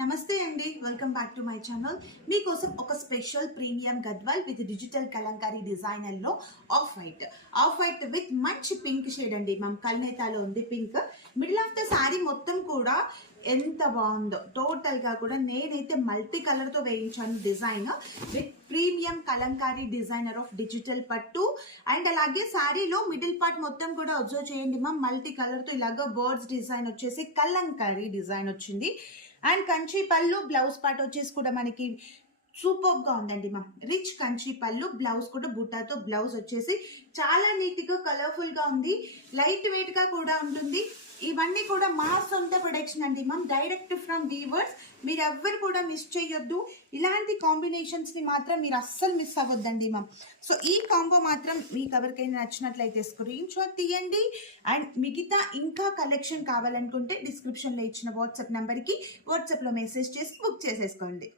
నమస్తే అండి, welcome back to my channel. మీకోసం ఒక special premium Gadwal with digital Kalamkari డిజైనర్లో ఆఫ్ వైట్ విత్ మంచి పింక్ షేడ్ అండి. మనం కల్నేతాలో ఉంది pink. Middle of the sari మొత్తం కూడా ఎంత బాగుందో. టోటల్గా కూడా నేనైతే మల్టీ కలర్తో వేయించాను design with premium Kalamkari designer of digital పట్టు. అండ్ అలాగే శారీలో మిడిల్ పార్ట్ మొత్తం కూడా అబ్జర్వ్ చేయండి మ్యామ్, మల్టీ కలర్తో ఇలాగ బర్డ్స్ డిజైన్ వచ్చేసి కలంకారీ డిజైన్ వచ్చింది. అండ్ కంచి పళ్ళు, బ్లౌజ్ పార్ట్ వచ్చేసి కూడా మనకి సూపర్ గా ఉందండి మా. రిచ్ కంచి పళ్ళు, బ్లౌజ్ కూడా బుట్టాతో బ్లౌజ్ వచ్చేసి చాలా నీట్ గా కలర్ఫుల్ గా ఉంది. లైట్ వెయిట్ గా కూడా ఉంటుంది. ఇవన్నీ కూడా మా సొంత ప్రొడక్షన్ అండి మ్యామ్, డైరెక్ట్ ఫ్రమ్ వీవర్స్. మీరు ఎవ్వరు కూడా మిస్ చేయొద్దు. ఇలాంటి కాంబినేషన్స్ ని మాత్రం మీరు అస్సలు మిస్ అవ్వద్దండి మ్యామ్. సో ఈ కాంబో మాత్రం మీకు ఎవరికైనా నచ్చినట్లయితే స్క్రీన్ షాట్ తీయండి. అండ్ మిగతా ఇంకా కలెక్షన్ కావాలనుకుంటే డిస్క్రిప్షన్లో ఇచ్చిన వాట్సాప్ నెంబర్కి వాట్సాప్లో మెసేజ్ చేసి బుక్ చేసేసుకోండి.